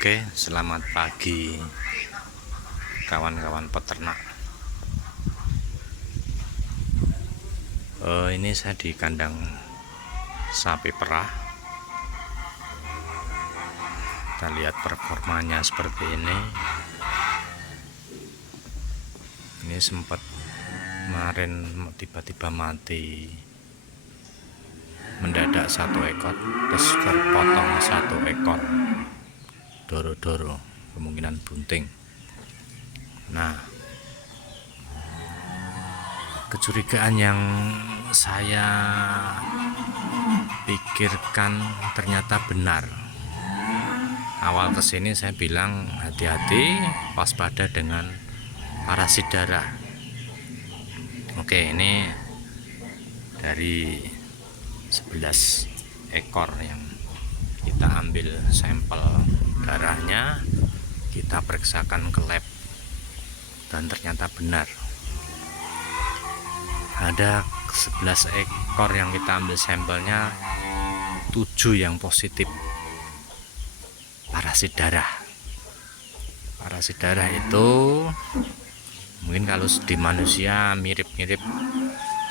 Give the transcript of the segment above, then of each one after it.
Oke, selamat pagi kawan-kawan peternak. Ini saya di kandang sapi perah. Kita lihat performanya seperti ini. Ini sempat kemarin tiba-tiba mati mendadak satu ekor, terus terpotong satu ekor. Doro-doro, kemungkinan bunting. Nah, kecurigaan yang saya pikirkan ternyata benar. Awal kesini saya bilang hati-hati, waspada dengan parasit darah. Oke, ini dari 11 ekor yang kita ambil sampel darahnya, kita periksakan ke lab, dan ternyata benar ada 11 ekor yang kita ambil sampelnya, 7 yang positif parasit darah. Parasit darah itu mungkin kalau di manusia mirip-mirip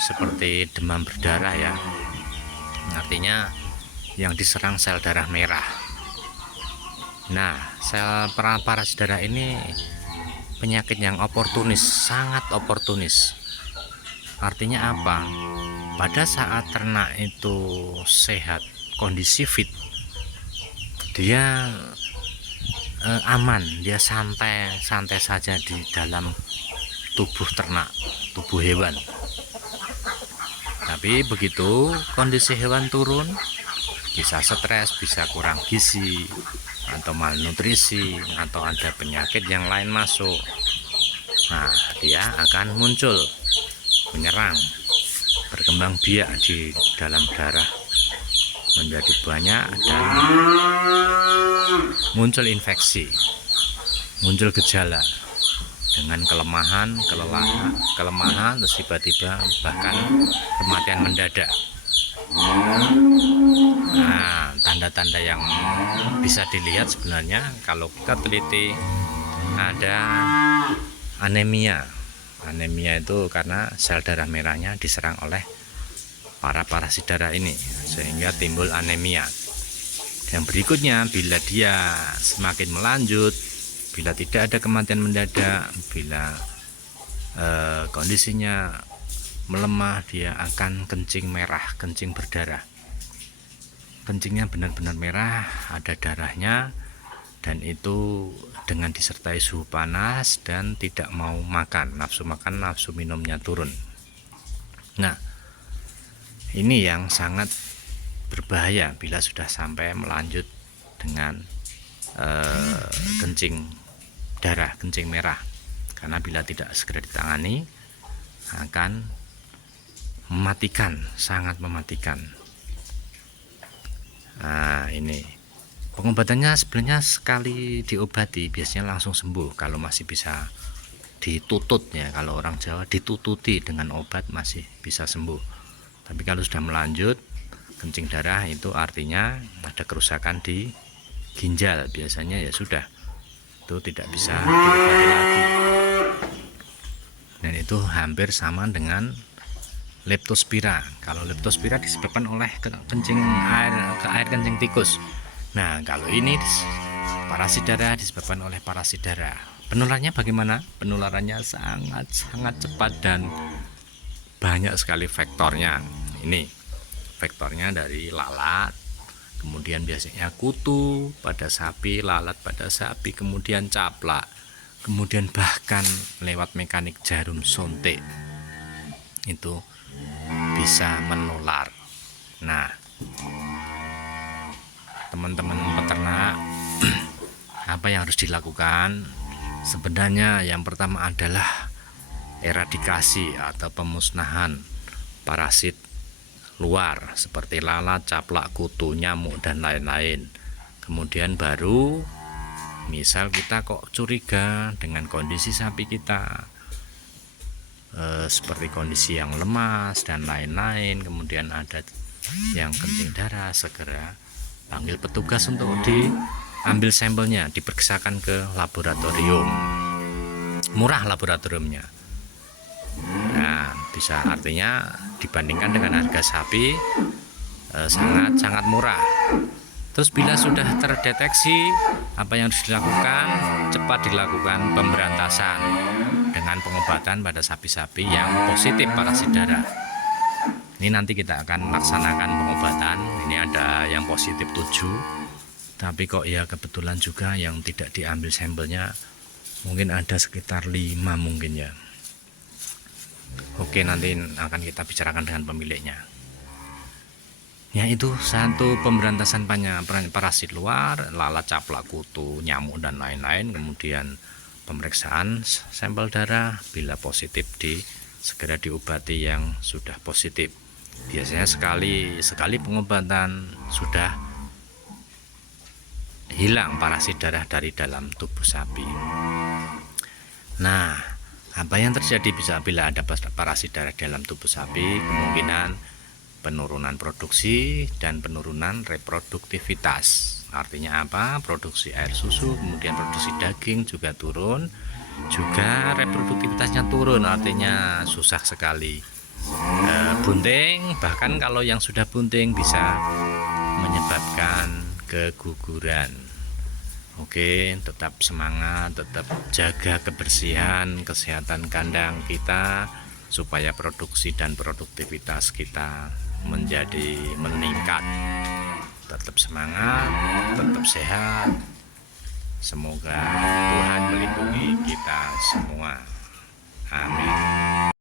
seperti demam berdarah ya, artinya yang diserang sel darah merah. Nah, sel parasit darah ini penyakit yang oportunis, sangat oportunis. Artinya apa? Pada saat ternak itu sehat, kondisi fit, dia aman, dia santai saja di dalam tubuh ternak, tubuh hewan. Tapi begitu kondisi hewan turun, bisa stres, bisa kurang gizi, atau malnutrisi, atau ada penyakit yang lain masuk. Nah, dia akan muncul, menyerang, berkembang biak di dalam darah menjadi banyak, dan muncul infeksi, muncul gejala dengan kelemahan, kelemahan, terus tiba-tiba bahkan kematian mendadak. Nah, tanda-tanda yang bisa dilihat sebenarnya kalau kita teliti, ada anemia. Anemia itu karena sel darah merahnya diserang oleh para parasit darah ini, sehingga timbul anemia. Yang berikutnya, bila dia semakin melanjut, bila tidak ada kematian mendadak, bila kondisinya melemah, dia akan kencing merah, kencing berdarah. Kencingnya benar-benar merah, ada darahnya, dan itu dengan disertai suhu panas dan tidak mau makan, nafsu makan, nafsu minumnya turun. Nah, ini yang sangat berbahaya bila sudah sampai melanjut dengan kencing darah, kencing merah, karena bila tidak segera ditangani akan mematikan, sangat mematikan. Nah, ini pengobatannya sebenarnya sekali diobati biasanya langsung sembuh kalau masih bisa ditutut ya, kalau orang Jawa ditututi dengan obat masih bisa sembuh. Tapi kalau sudah melanjut kencing darah, itu artinya ada kerusakan di ginjal, biasanya ya sudah, itu tidak bisa diobati lagi. Dan itu hampir sama dengan leptospira. Kalau leptospira disebabkan oleh air kencing tikus. Nah, kalau ini parasit darah disebabkan oleh parasit darah. Penularannya bagaimana? Penularannya sangat cepat dan banyak sekali faktornya. Ini faktornya dari lalat, kemudian biasanya kutu pada sapi, lalat pada sapi, kemudian caplak, kemudian bahkan lewat mekanik jarum suntik itu bisa menular. Nah, teman-teman peternak, apa yang harus dilakukan? Sebenarnya yang pertama adalah eradikasi atau pemusnahan parasit luar seperti lalat, caplak, kutu, nyamuk, dan lain-lain. Kemudian baru misal kita kok curiga dengan kondisi sapi kita, seperti kondisi yang lemas dan lain-lain, kemudian ada yang kencing darah, segera panggil petugas untuk ambil sampelnya, diperiksakan ke laboratorium. Murah laboratoriumnya. Nah, bisa artinya dibandingkan dengan harga sapi sangat murah. Terus bila sudah terdeteksi, apa yang harus dilakukan? Cepat dilakukan pemberantasan dengan pengobatan pada sapi-sapi yang positif parasit darah. Ini nanti kita akan laksanakan pengobatan. Ini ada yang positif 7, tapi kok ya kebetulan juga yang tidak diambil sampelnya, mungkin ada sekitar 5 mungkin ya. Oke, nanti akan kita bicarakan dengan pemiliknya. Ya, itu satu pemberantasan parasit luar, lalat, caplak, kutu, nyamuk dan lain-lain. Kemudian pemeriksaan sampel darah, bila positif segera diobati yang sudah positif. Biasanya sekali pengobatan sudah hilang parasit darah dari dalam tubuh sapi. Nah, apa yang terjadi bila ada parasit darah dalam tubuh sapi? Kemungkinan penurunan produksi dan penurunan reproduktivitas. Artinya apa? Produksi air susu, kemudian produksi daging juga turun, juga reproduktivitasnya turun, artinya susah sekali bunting. Bahkan kalau yang sudah bunting bisa menyebabkan keguguran. Oke, tetap semangat, tetap jaga kebersihan, kesehatan kandang kita, supaya produksi dan produktivitas kita menjadi meningkat. Tetap semangat, tetap sehat. Semoga Tuhan melindungi kita semua. Amin.